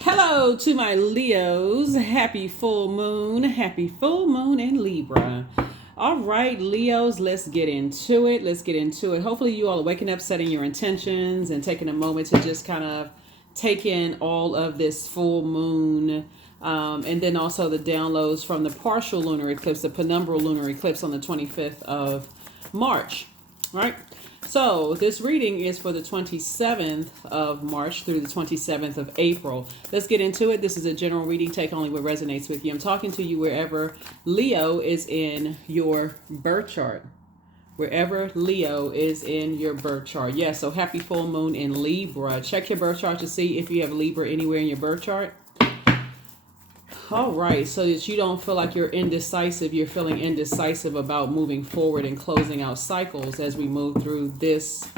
Hello to my Leos. Happy full moon. Happy full moon in Libra. All right, Leos, let's get into it. Let's get into it. Hopefully, you all are waking up, setting your intentions, and taking a moment to just kind of take in all of this full moon. And then also the downloads from the partial lunar eclipse, the penumbral lunar eclipse on the 25th of March. Right? So this reading is for the 27th of March through the 27th of April. Let's get into it. This is a general reading. Take only what resonates with you. I'm talking to you wherever Leo is in your birth chart. Wherever Leo is in your birth chart. Yes, so happy full moon in Libra. Check your birth chart to see if you have Libra anywhere in your birth chart. All right, so that you don't feel like you're indecisive, you're feeling indecisive about moving forward and closing out cycles as we move through this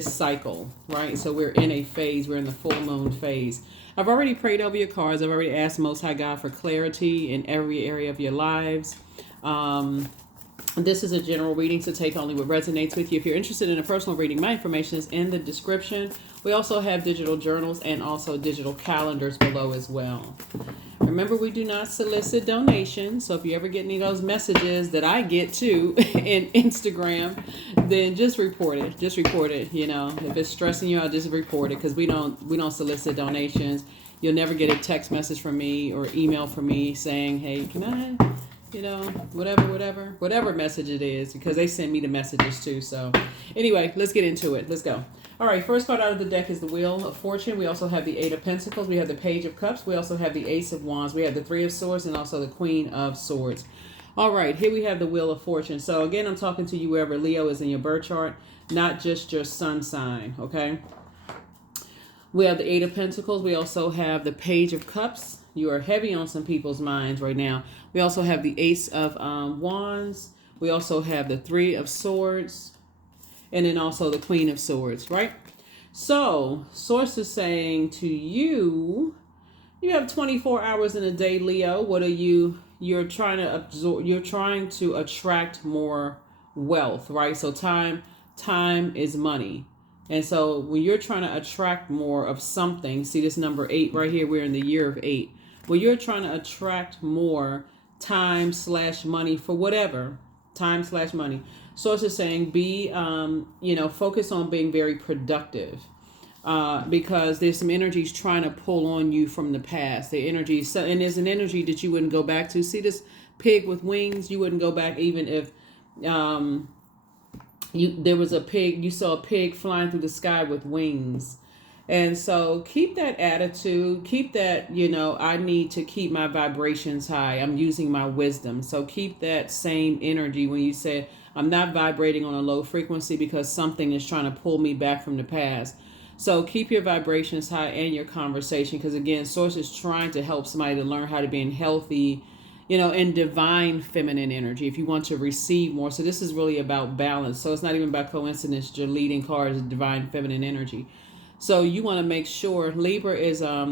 cycle, right? So we're in a phase, we're in the full moon phase. I've already prayed over your cards. I've already asked Most High God for clarity in every area of your lives. This is a general reading, so take only what resonates with you. If you're interested in a personal reading, my information is in the description. We also have digital journals and also digital calendars below as well. Remember, we do not solicit donations, so if you ever get any of those messages that I get too in Instagram, then just report it. Just report it. You know, if it's stressing you out, just report it, because we don't solicit donations. You'll never get a text message from me or email from me saying, "Hey, can I?" You know, whatever message it is, because they send me the messages too. So anyway, let's get into it. Let's go. All right, first card out of the deck is the Wheel of Fortune. We also have the Eight of Pentacles. We have the Page of Cups. We also have the Ace of Wands. We have the Three of Swords and also the Queen of Swords. All right, here we have the Wheel of Fortune. So again, I'm talking to you wherever Leo is in your birth chart, not just your sun sign, okay? We have the Eight of Pentacles. We also have the Page of Cups. You are heavy on some people's minds right now. We also have the Ace of Wands. We also have the Three of Swords. And then also the Queen of Swords, right? So, Source is saying to you, you have 24 hours in a day, Leo. What are you? You're trying to absorb, you're trying to attract more wealth, right? So time is money. And so when you're trying to attract more of something, see this number 8 right here, we're in the year of 8. Well, you're trying to attract more time/money for whatever, time/money. So it's just saying be, focus on being very productive, because there's some energies trying to pull on you from the past. The energy, and there's an energy that you wouldn't go back to. See this pig with wings? You wouldn't go back even if there was a pig, you saw a pig flying through the sky with wings. And so keep that attitude, keep that, I need to keep my vibrations high. I'm using my wisdom. So keep that same energy when you say, I'm not vibrating on a low frequency because something is trying to pull me back from the past. So keep your vibrations high and your conversation, because again, Source is trying to help somebody to learn how to be in healthy, in divine feminine energy if you want to receive more. So this is really about balance. So it's not even about coincidence. Your leading card is divine feminine energy. So you want to make sure Libra is a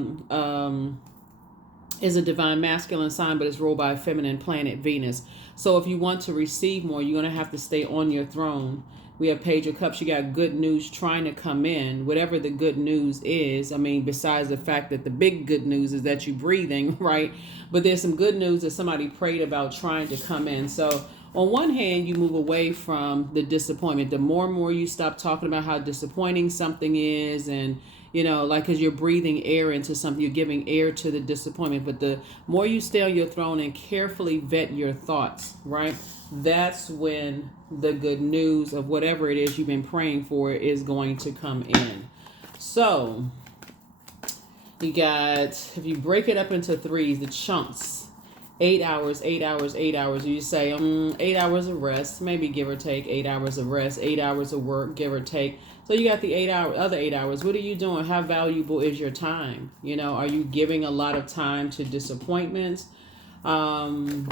divine masculine sign, but it's ruled by a feminine planet, Venus. So if you want to receive more, you're going to have to stay on your throne. We have Page of Cups. You got good news trying to come in, whatever the good news is. I mean, besides the fact that the big good news is that you're breathing, right? But there's some good news that somebody prayed about trying to come in. So on one hand, you move away from the disappointment. The more and more you stop talking about how disappointing something is, and because you're breathing air into something, you're giving air to the disappointment. But the more you stay on your throne and carefully vet your thoughts, right? That's when the good news of whatever it is you've been praying for is going to come in. So you got, if you break it up into threes, the chunks, 8 hours, 8 hours, 8 hours. You say 8 hours of rest, maybe give or take 8 hours of rest, 8 hours of work, give or take. So you got the other 8 hours. What are you doing? How valuable is your time? Are you giving a lot of time to disappointments? Or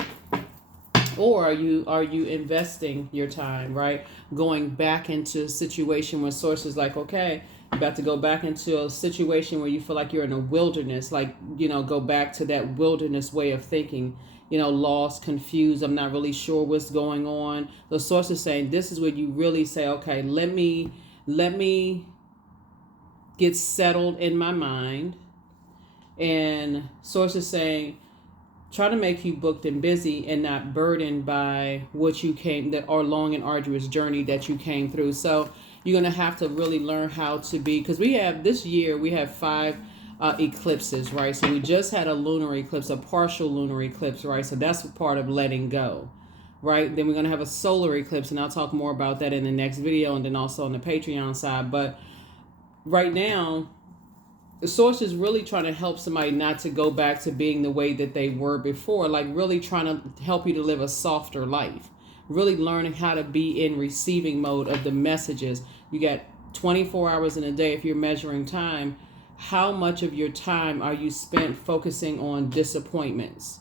are you investing your time, right? Going back into a situation where Source is like, okay, you're about to go back into a situation where you feel like you're in a wilderness, like, go back to that wilderness way of thinking, lost, confused. I'm not really sure what's going on. The Source is saying this is where you really say, okay, let me get settled in my mind. And source is saying, try to make you booked and busy and not burdened by what you came, that or long and arduous journey that you came through. So you're going to have to really learn how to be, because we have this year, we have 5 eclipses, right? So we just had a lunar eclipse, a partial lunar eclipse, right? So that's part of letting go, right? Then we're going to have a solar eclipse, and I'll talk more about that in the next video, and then also on the Patreon side. But right now, the source is really trying to help somebody not to go back to being the way that they were before, like really trying to help you to live a softer life, really learning how to be in receiving mode of the messages. You got 24 hours in a day. If you're measuring time, how much of your time are you spent focusing on disappointments,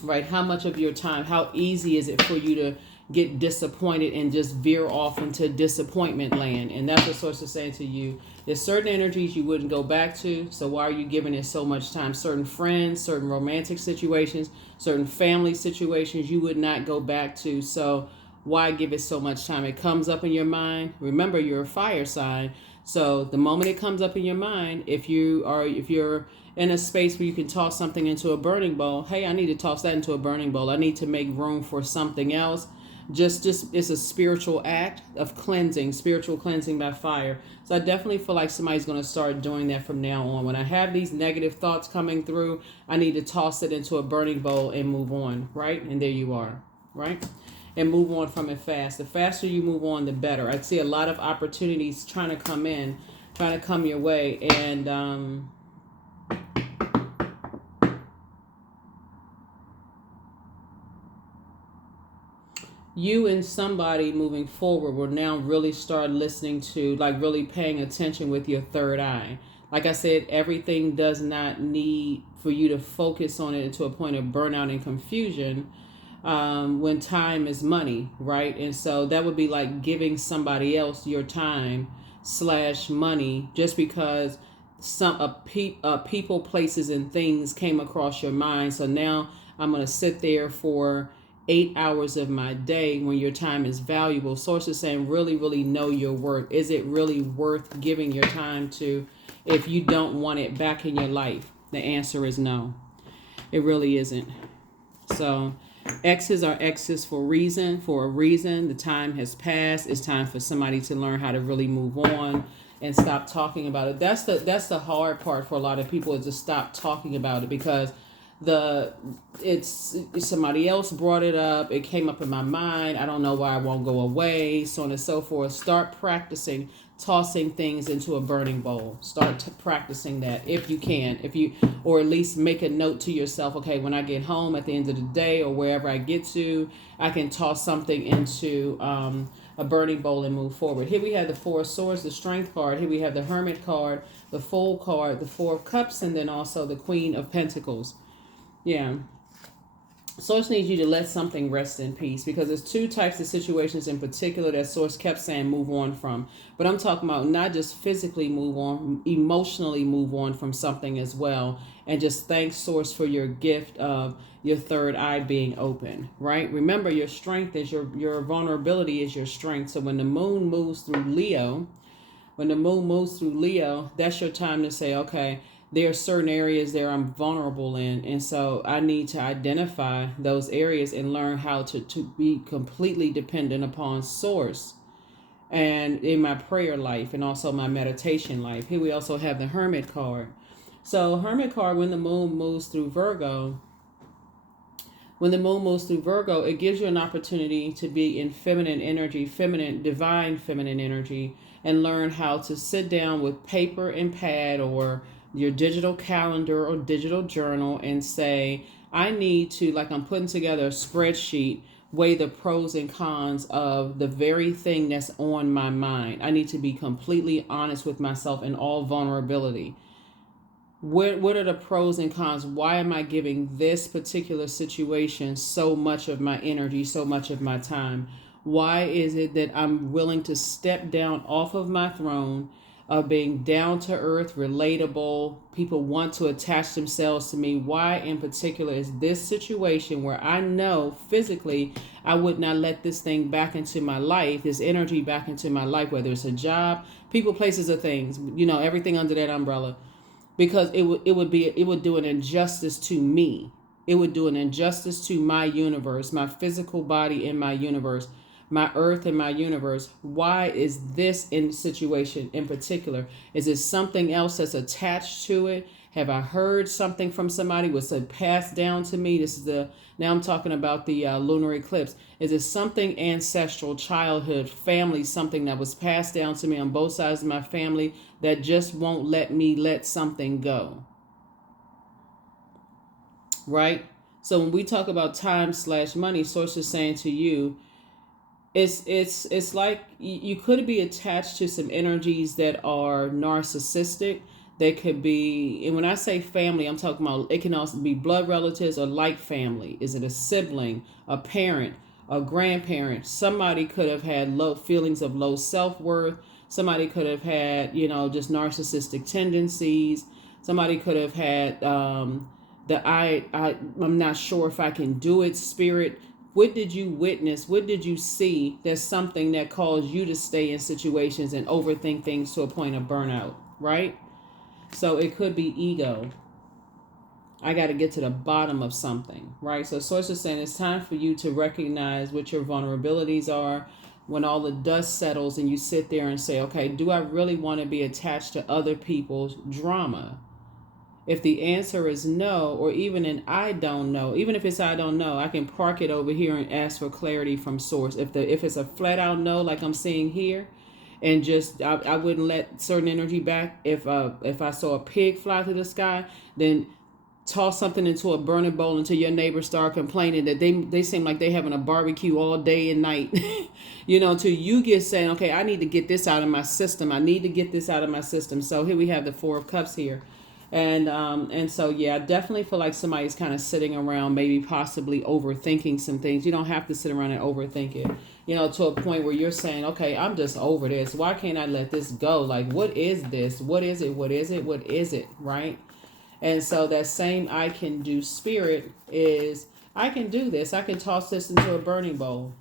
right? How much of your time, how easy is it for you to get disappointed and just veer off into disappointment land? And that's what source is saying to you. There's certain energies you wouldn't go back to, so why are you giving it so much time? Certain friends, certain romantic situations, certain family situations you would not go back to, so why give it so much time? It comes up in your mind. Remember, you're a fire sign, so the moment it comes up in your mind, if you're in a space where you can toss something into a burning bowl, hey, I need to toss that into a burning bowl. I need to make room for something else. Just it's a spiritual act of cleansing, spiritual cleansing by fire. So I definitely feel like somebody's going to start doing that from now on. When I have these negative thoughts coming through, I need to toss it into a burning bowl and move on, right? And there you are, right? And move on from it fast. The faster you move on, the better. I see a lot of opportunities trying to come your way. And you and somebody moving forward will now really start listening to, like really paying attention with your third eye. Like I said, everything does not need for you to focus on it to a point of burnout and confusion, when time is money, right? And so that would be like giving somebody else your time / money just because people, places, and things came across your mind. So now I'm going to sit there for 8 hours of my day when your time is valuable. Source is saying really, really know your worth. Is it really worth giving your time to if you don't want it back in your life? The answer is no. It really isn't. So X's are X's for a reason. The time has passed. It's time for somebody to learn how to really move on and stop talking about it. That's the hard part for a lot of people, is to stop talking about it, because it's somebody else brought it up. It came up in my mind. I don't know why it won't go away, so on and so forth. Start practicing tossing things into a burning bowl. Start practicing that if you can, or at least make a note to yourself. Okay, when I get home at the end of the day or wherever I get to, I can toss something into a burning bowl and move forward. Here we have the Four of Swords, the Strength card. Here we have the Hermit card, the Fool card, the Four of Cups, and then also the Queen of Pentacles. Yeah. Source needs you to let something rest in peace, because there's 2 types of situations in particular that Source kept saying move on from. But I'm talking about not just physically move on, emotionally move on from something as well. And just thank Source for your gift of your third eye being open, right? Remember, your strength is your vulnerability is your strength. So when the moon moves through Leo, that's your time to say, okay, there are certain areas there I'm vulnerable in, and so I need to identify those areas and learn how to be completely dependent upon Source, and in my prayer life and also my meditation life. Here we also have the Hermit card. So Hermit card, when the moon moves through Virgo, it gives you an opportunity to be in feminine energy, divine feminine energy, and learn how to sit down with paper and pad or your digital calendar or digital journal and say, I need to, like I'm putting together a spreadsheet, weigh the pros and cons of the very thing that's on my mind. I need to be completely honest with myself in all vulnerability. What are the pros and cons? Why am I giving this particular situation so much of my energy, so much of my time? Why is it that I'm willing to step down off of my throne, of being down to earth, relatable. People want to attach themselves to me. Why in particular is this situation where I know physically I would not let this thing back into my life, this energy back into my life, whether it's a job, people, places, or things, everything under that umbrella, because it would do an injustice to me. It would do an injustice to my universe, my physical body in my universe, my earth and my universe. Why is this in situation in particular? Is it something else that's attached to it? Have I heard something from somebody? Was it passed down to me? Now I'm talking about the lunar eclipse. Is it something ancestral, childhood, family, something that was passed down to me on both sides of my family that just won't let me let something go? Right? So when we talk about time/money, source is saying to you, it's like you could be attached to some energies that are narcissistic. They could be, and when I say family, I'm talking about, it can also be blood relatives or like family. Is it a sibling, a parent, a grandparent? Somebody could have had low feelings of low self-worth. Somebody could have had, just narcissistic tendencies. Somebody could have had I'm not sure if I can do it spirit. What did you witness? What did you see? There's something that caused you to stay in situations and overthink things to a point of burnout, right? So it could be ego. I got to get to the bottom of something, right? So source is saying it's time for you to recognize what your vulnerabilities are. When all the dust settles and you sit there and say, okay, do I really want to be attached to other people's drama? If the answer is no, or even an I don't know, even if it's I don't know, I can park it over here and ask for clarity from source. If it's a flat out no, like I'm seeing here, and just I wouldn't let certain energy back. If I saw a pig fly through the sky, then toss something into a burning bowl until your neighbors start complaining that they seem like they having a barbecue all day and night. Till you get saying, okay, I need to get this out of my system. I need to get this out of my system. So here we have the Four of Cups here. And so, yeah, I definitely feel like somebody's kind of sitting around, maybe possibly overthinking some things. You don't have to sit around and overthink it, to a point where you're saying, okay, I'm just over this. Why can't I let this go? Like, what is this? What is it? What is it? What is it? Right? And so that same I can do spirit is, I can do this. I can toss this into a burning bowl.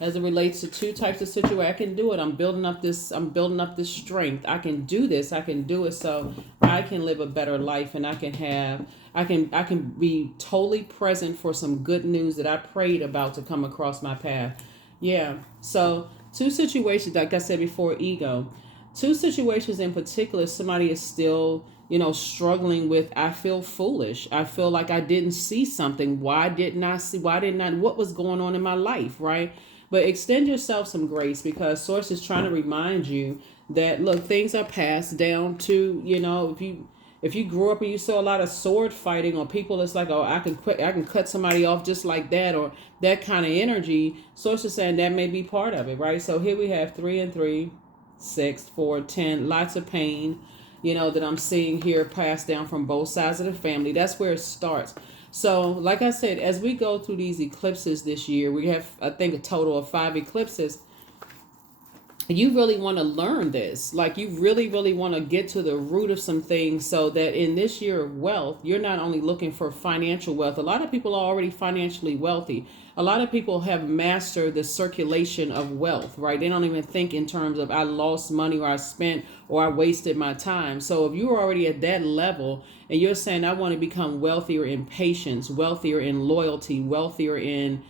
As it relates to two types of situation, I can do it. I'm building up this strength. I can do this. I can do it so I can live a better life, and I can be totally present for some good news that I prayed about to come across my path. Yeah. So two situations, like I said before, ego. Two situations in particular, somebody is still, struggling with, I feel foolish. I feel like I didn't see something. Why didn't I see? What was going on in my life, right? But extend yourself some grace, because source is trying to remind you that, look, things are passed down to, if you grew up and you saw a lot of sword fighting, or people, it's like, oh, I can cut somebody off just like that, or that kind of energy. Source is saying that may be part of it, right? So here we have 3 and 3, 6, 4, 10, lots of pain, that I'm seeing here passed down from both sides of the family. That's where it starts. So, like I said, as we go through these eclipses this year, we have, I think, a total of 5 eclipses. You really want to learn this. Like, you really, really want to get to the root of some things, so that in this year of wealth, you're not only looking for financial wealth. A lot of people are already financially wealthy. A lot of people have mastered the circulation of wealth, right? They don't even think in terms of, I lost money, or I spent, or I wasted my time. So if you're already at that level and you're saying, I want to become wealthier in patience, wealthier in loyalty, wealthier in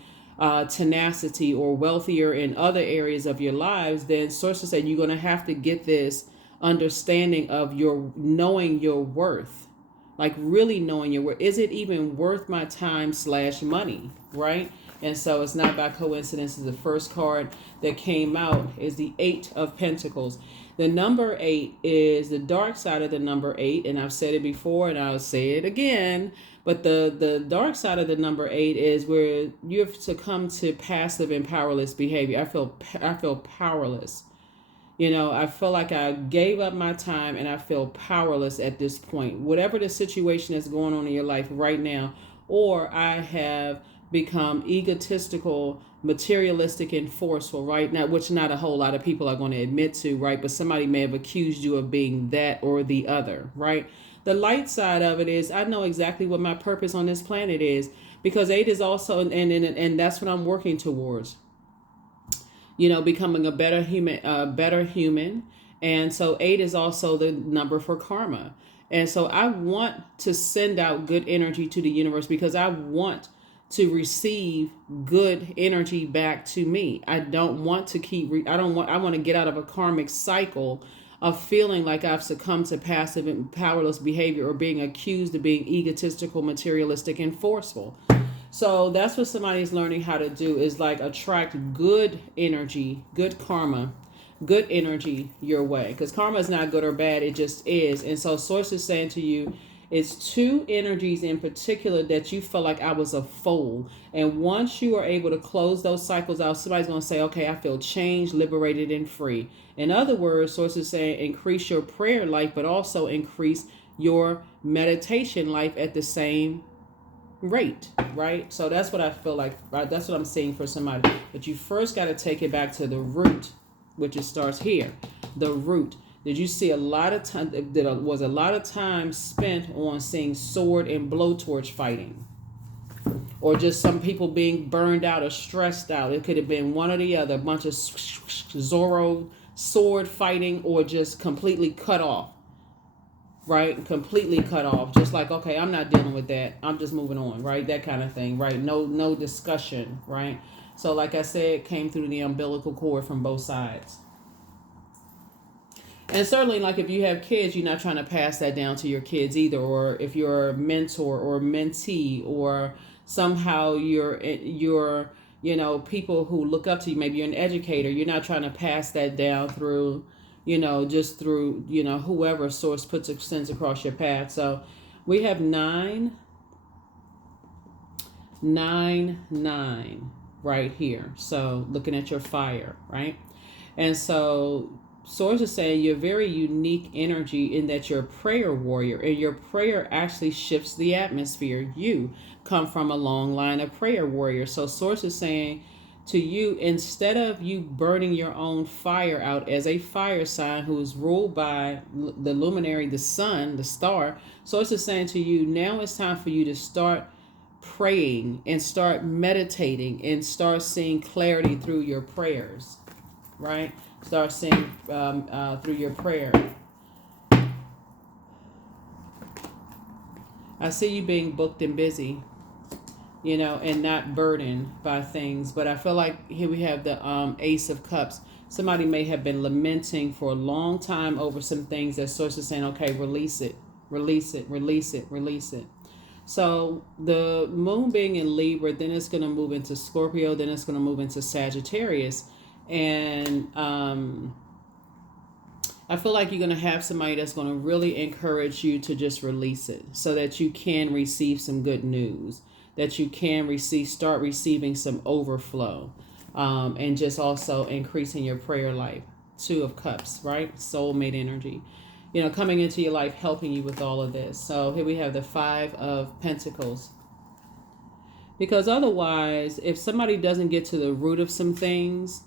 tenacity, or wealthier in other areas of your lives, then sources say you're going to have to get this understanding of your knowing your worth, like really knowing your worth. Is it even worth my time/money, right? And so it's not by coincidence. The first card that came out is the 8 of Pentacles. The number 8 is the dark side of the number 8, and I've said it before and I'll say it again. But the dark side of the number 8 is where you have succumbed to passive and powerless behavior. I feel powerless. I feel like I gave up my time, and I feel powerless at this point. Whatever the situation that's going on in your life right now, or I have become egotistical materialistic and forceful, right? Now, which not a whole lot of people are going to admit to, right? But somebody may have accused you of being that or the other, right? The light side of it is I know exactly what my purpose on this planet is, because 8 is also, and that's what I'm working towards. Becoming a better human. And so 8 is also the number for karma. And so I want to send out good energy to the universe because I want to receive good energy back to me. I don't want to I want to get out of a karmic cycle of feeling like I've succumbed to passive and powerless behavior or being accused of being egotistical, materialistic, and forceful. So that's what somebody's learning how to do, is like attract good energy, good karma, good energy your way. Because karma is not good or bad, it just is. And so Source is saying to you, it's 2 energies in particular that you feel like I was a fool. And once you are able to close those cycles out, somebody's going to say, okay, I feel changed, liberated, and free. In other words, Source is saying increase your prayer life, but also increase your meditation life at the same rate, right? So that's what I feel like, right? That's what I'm seeing for somebody. But you first got to take it back to the root, which it starts here. The root. Did you see a lot of time? There was a lot of time spent on seeing sword and blowtorch fighting, or just some people being burned out or stressed out. It could have been one or the other, a bunch of Zorro sword fighting, or just completely cut off. Right? Completely cut off. Just like, okay, I'm not dealing with that. I'm just moving on, right? That kind of thing, right? No discussion, right? So like I said, it came through the umbilical cord from both sides. And certainly, like if you have kids, you're not trying to pass that down to your kids either. Or if you're a mentor or mentee, or somehow you're people who look up to you, maybe you're an educator, you're not trying to pass that down through just through, whoever Source sends across your path. So we have 9, 9, 9 right here. So looking at your fire, right? And so Source is saying you're very unique energy in that you're a prayer warrior, and your prayer actually shifts the atmosphere. You come from a long line of prayer warriors. So Source is saying to you, instead of you burning your own fire out as a fire sign who is ruled by the luminary, the sun, the star, Source is saying to you, now it's time for you to start praying and start meditating and start seeing clarity through your prayers, right? Start seeing through your prayer. I see you being booked and busy, and not burdened by things. But I feel like here we have the Ace of Cups. Somebody may have been lamenting for a long time over some things that Source is saying, okay, release it, release it, release it, release it. So the moon being in Libra, then it's going to move into Scorpio, then it's going to move into Sagittarius. And I feel like you're going to have somebody that's going to really encourage you to just release it so that you can receive some good news, that you can start receiving some overflow, and just also increasing your prayer life. 2 of Cups, right? Soulmate energy, coming into your life, helping you with all of this. So here we have the 5 of Pentacles. Because otherwise, if somebody doesn't get to the root of some things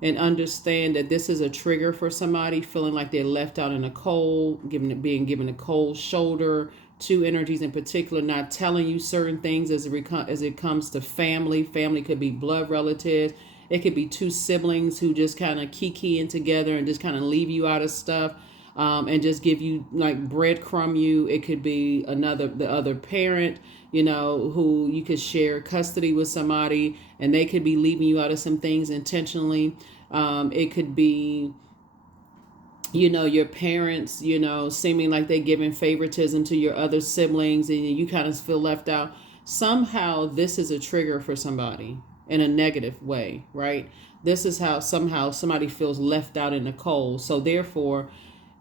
and understand that this is a trigger for somebody feeling like they're left out in the cold, being given a cold shoulder, 2 energies in particular, not telling you certain things as it comes to family. Family could be blood relatives. It could be 2 siblings who just kind of kikiing together and just kind of leave you out of stuff, and just give you like breadcrumb you. It could be the other parent, who you could share custody with somebody and they could be leaving you out of some things intentionally. It could be, your parents, seeming like they're giving favoritism to your other siblings and you kind of feel left out. Somehow this is a trigger for somebody in a negative way, right? This is how somehow somebody feels left out in the cold. So therefore,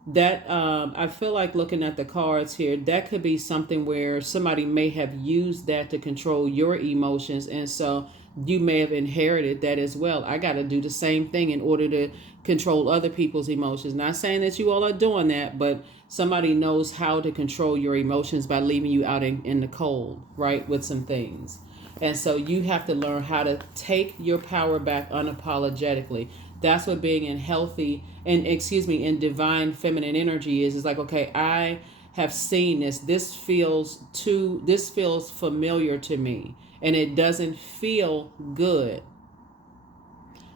that I feel like looking at the cards here, that could be something where somebody may have used that to control your emotions, and so you may have inherited that as well. I got to do the same thing in order to control other people's emotions. Not saying that you all are doing that, but somebody knows how to control your emotions by leaving you out in the cold, right, with some things. And so you have to learn how to take your power back unapologetically. That's what being in healthy and in divine feminine energy is. It's like, okay, I have seen this. This feels familiar to me, and it doesn't feel good.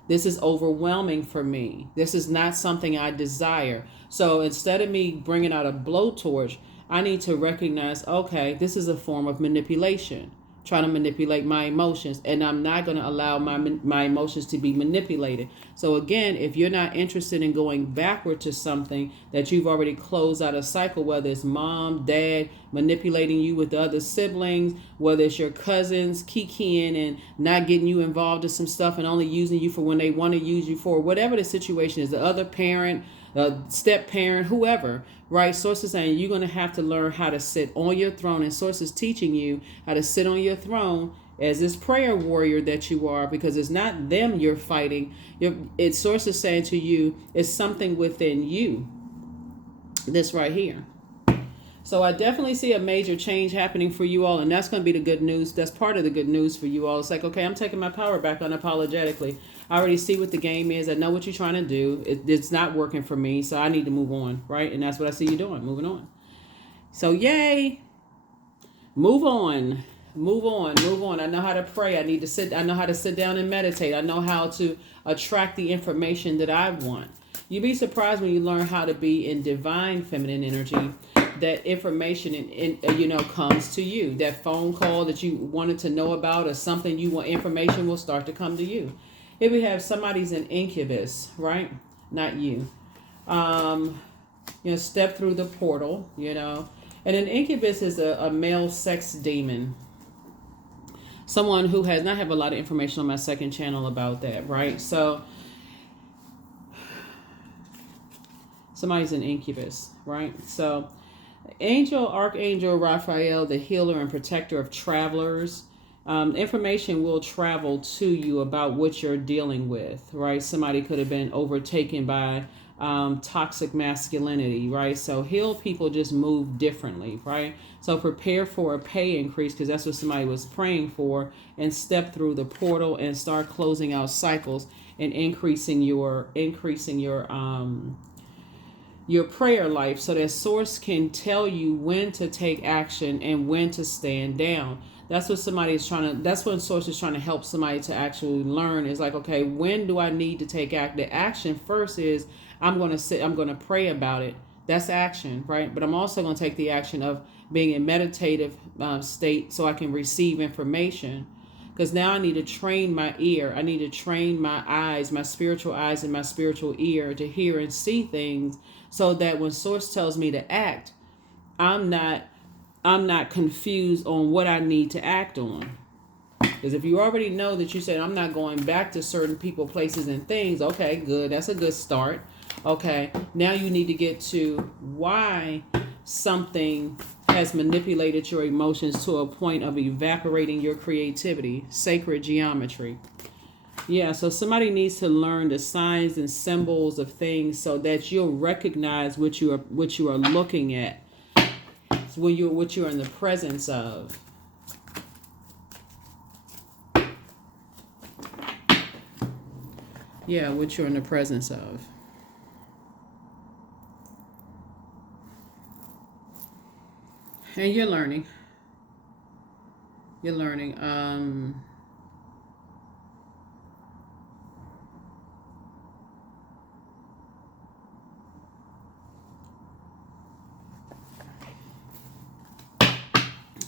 This is overwhelming for me. This is not something I desire. So instead of me bringing out a blowtorch, I need to recognize, okay, this is a form of manipulation, trying to manipulate my emotions, and I'm not going to allow my emotions to be manipulated. So again, if you're not interested in going backward to something that you've already closed out a cycle, whether it's mom, dad manipulating you with the other siblings, whether it's your cousins kikiing and not getting you involved in some stuff and only using you for when they want to use you for, whatever the situation is, the other parent, step parent, whoever, right? Source is saying you're going to have to learn how to sit on your throne, and Source is teaching you how to sit on your throne as this prayer warrior that you are, because it's not them you're fighting. It's Source is saying to you, it's something within you. This right here. So I definitely see a major change happening for you all, and that's going to be the good news. That's part of the good news for you all. It's like, okay, I'm taking my power back unapologetically. I already see what the game is. I know what you're trying to do. It's not working for me, so I need to move on, right? And that's what I see you doing, moving on. So yay, move on. Move on, move on. I know how to pray. I know how to sit down and meditate. I know how to attract the information that I want. You'd be surprised when you learn how to be in divine feminine energy, that information comes to you. That phone call that you wanted to know about, or something you want, information will start to come to you. If we have somebody's an incubus, right? Not you. Step through the portal, And an incubus is a male sex demon. Someone who has not have a lot of information on my second channel about that, right? So somebody's an incubus, right? So Archangel Raphael, the healer and protector of travelers, information will travel to you about what you're dealing with, right? Somebody could have been overtaken by toxic masculinity, right? So healed people just move differently, right? So prepare for a pay increase, because that's what somebody was praying for, and step through the portal and start closing out cycles and increasing your prayer life, so that Source can tell you when to take action and when to stand down. That's what that's what Source is trying to help somebody to actually learn, is like, okay, when do I need to take action? The action first is I'm going to pray about it. That's action, right? But I'm also going to take the action of being in meditative state so I can receive information. Because now I need to train my ear. I need to train my eyes, my spiritual eyes and my spiritual ear to hear and see things, so that when Source tells me to act, I'm not confused on what I need to act on. Because if you already know that you said, I'm not going back to certain people, places, and things, okay, good. That's a good start. Okay, now you need to get to why something has manipulated your emotions to a point of evaporating your creativity. Sacred geometry. Yeah, so somebody needs to learn the signs and symbols of things, so that you'll recognize what you are looking at. What you're in the presence of. Yeah, what you're in the presence of. And you're learning.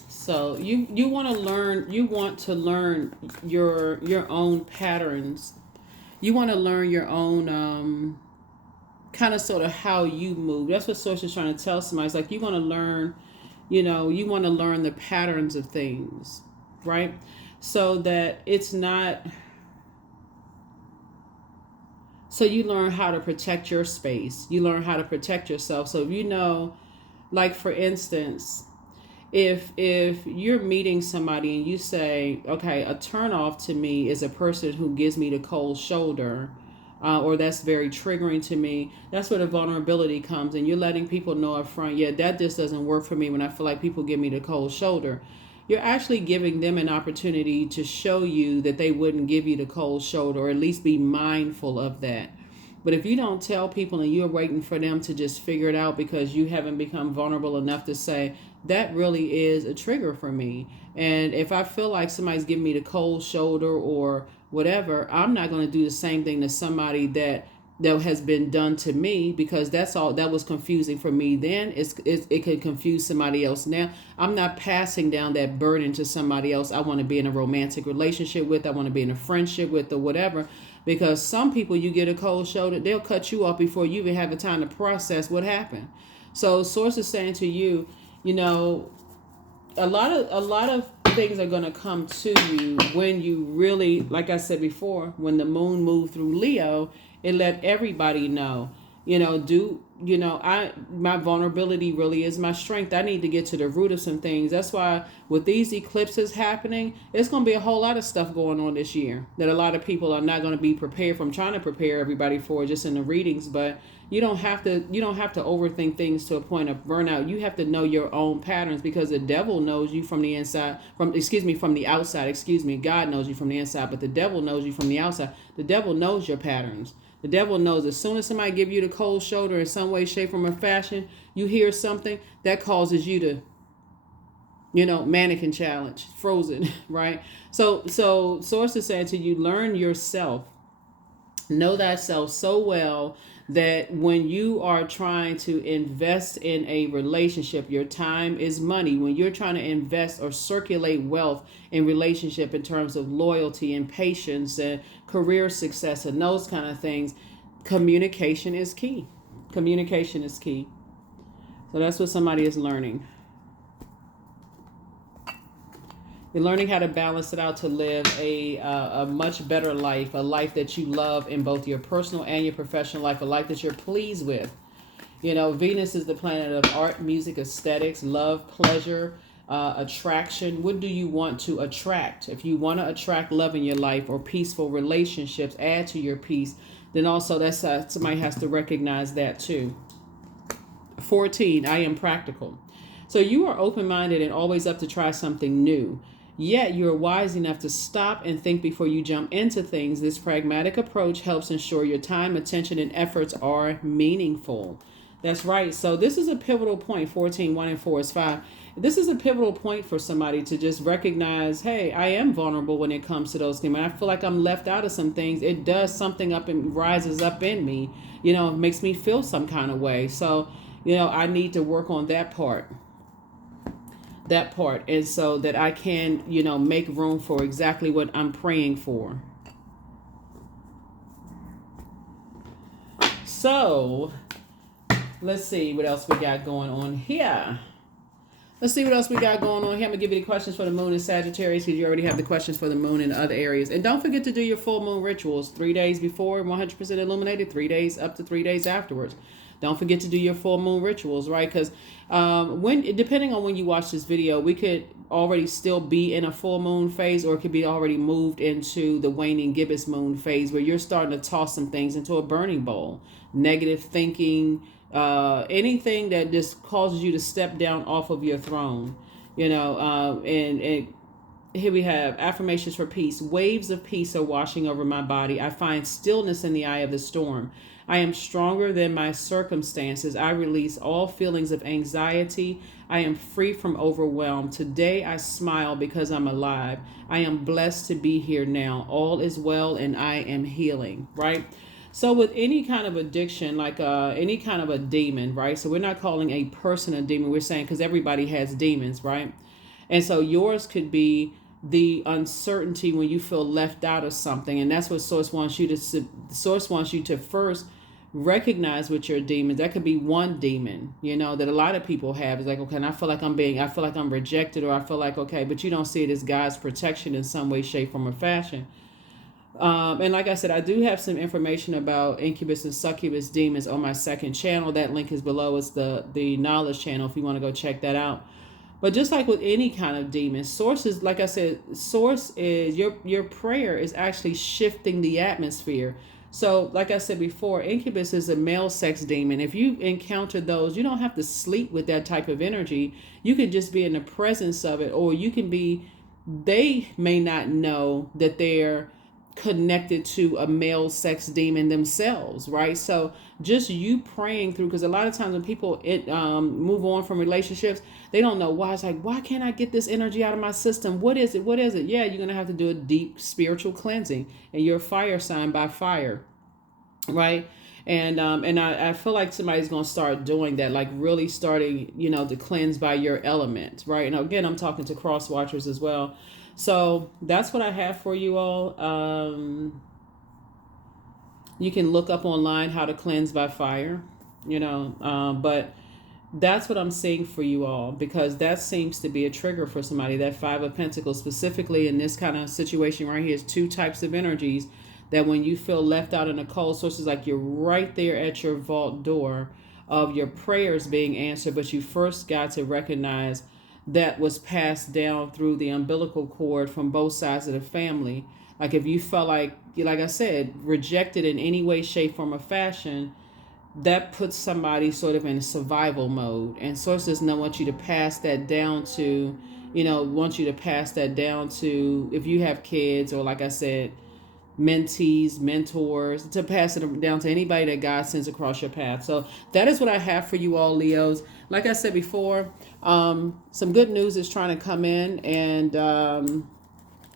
So you want to learn your own patterns. You want to learn your own kind of sort of how you move. That's what Source is trying to tell somebody. It's like you want to learn, you want to learn the patterns of things, right? So that it's not, so you learn how to protect your space. You learn how to protect yourself. So like for instance, if you're meeting somebody and you say, okay, a turnoff to me is a person who gives me the cold shoulder, or that's very triggering to me, that's where the vulnerability comes, and you're letting people know up front, yeah, that just doesn't work for me when I feel like people give me the cold shoulder. you're actually giving them an opportunity to show you that they wouldn't give you the cold shoulder, or at least be mindful of that. But if you don't tell people and you're waiting for them to just figure it out because you haven't become vulnerable enough to say, that really is a trigger for me. And if I feel like somebody's giving me the cold shoulder or whatever, I'm not going to do the same thing to somebody that has been done to me, because that's all that was confusing for me then. It could confuse somebody else now. I'm not passing down that burden to somebody else I want to be in a romantic relationship with, I want to be in a friendship with, or whatever. Because some people, you get a cold shoulder, they'll cut you off before you even have the time to process what happened. So source is saying to you, you know, a lot of things are going to come to you when you really, like I said before, when the moon moved through Leo, it let everybody know, my vulnerability really is my strength. I need to get to the root of some things. That's why with these eclipses happening, it's going to be a whole lot of stuff going on this year that a lot of people are not going to be prepared from. Trying to prepare everybody for just in the readings, but you don't have to overthink things to a point of burnout. You have to know your own patterns, because the devil knows you from the inside, from the outside. God knows you from the inside, but the devil knows you from the outside. The devil knows your patterns. The devil knows as soon as somebody give you the cold shoulder in some way, shape, form, or fashion, you hear something that causes you to, mannequin challenge, frozen, right? So source is saying to you, learn yourself, know thyself so well that when you are trying to invest in a relationship, your time is money. When you're trying to invest or circulate wealth in relationship in terms of loyalty and patience and career success and those kind of things, communication is key. Communication is key. So that's what somebody is learning. You're learning how to balance it out to live a much better life, a life that you love in both your personal and your professional life, a life that you're pleased with. Venus is the planet of art, music, aesthetics, love, pleasure, attraction. What do you want to attract? If you want to attract love in your life or peaceful relationships, add to your peace, then also that's somebody has to recognize that too. 14, I am practical. So you are open-minded and always up to try something new. Yet you're wise enough to stop and think before you jump into things. This pragmatic approach helps ensure your time, attention, and efforts are meaningful. That's right. So this is a pivotal point. 14, 1 and 4 is 5. This is a pivotal point for somebody to just recognize, hey, I am vulnerable when it comes to those things. When I feel like I'm left out of some things, it does something up and rises up in me. It makes me feel some kind of way. So, I need to work on that part. And so that I can, make room for exactly what I'm praying for. So let's see what else we got going on here. I'm going to give you the questions for the moon in Sagittarius, because you already have the questions for the moon in other areas. And don't forget to do your full moon rituals 3 days before, 100% illuminated, 3 days up to 3 days afterwards. Don't forget to do your full moon rituals, right? Because depending on when you watch this video, we could already still be in a full moon phase, or it could be already moved into the waning gibbous moon phase, where you're starting to toss some things into a burning bowl. Negative thinking, anything that just causes you to step down off of your throne, and here we have affirmations for peace. Waves of peace are washing over my body. I find stillness in the eye of the storm. I am stronger than my circumstances. I release all feelings of anxiety. I am free from overwhelm. Today I smile because I'm alive. I am blessed to be here now. All is well and I am healing, right? So with any kind of addiction, like any kind of a demon, right? So we're not calling a person a demon. We're saying, because everybody has demons, right? And so yours could be the uncertainty when you feel left out of something. And that's what Source wants you to first recognize with your demons. That could be one demon, that a lot of people have. It's like, okay, and I feel like I'm rejected, or I feel like, okay, but you don't see it as God's protection in some way, shape, form, or fashion. And like I said, I do have some information about incubus and succubus demons on my second channel. That link is below. It's the knowledge channel if you want to go check that out. But just like with any kind of demon, source is, like I said, source is your prayer is actually shifting the atmosphere. So, like I said before, incubus is a male sex demon. If you encounter those, you don't have to sleep with that type of energy. You can just be in the presence of it, or you can be, they may not know that they're connected to a male sex demon themselves, right? So just you praying through, because a lot of times when people move on from relationships, they don't know why. It's like, why can't I get this energy out of my system? What is it? What is it? Yeah, you're gonna have to do a deep spiritual cleansing, and you're a fire sign by fire, right? And I feel like somebody's gonna start doing that, like really starting, to cleanse by your element, right? And again, I'm talking to cross watchers as well. So that's what I have for you all. You can look up online how to cleanse by fire, but that's what I'm seeing for you all, because that seems to be a trigger for somebody. That Five of Pentacles, specifically in this kind of situation right here, is two types of energies that when you feel left out in the cold, so it's like you're right there at your vault door of your prayers being answered, but you first got to recognize that was passed down through the umbilical cord from both sides of the family. Like if you felt like I said, rejected in any way, shape, form, or fashion, that puts somebody sort of in survival mode. And sources now want you to pass that down to, if you have kids, or like I said, mentees, mentors, to pass it down to anybody that God sends across your path. So that is what I have for you all, Leos. Like I said before, some good news is trying to come in, and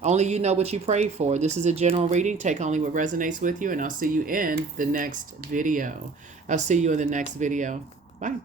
only you know what you prayed for. This is a general reading. Take only what resonates with you, and I'll see you in the next video. Bye.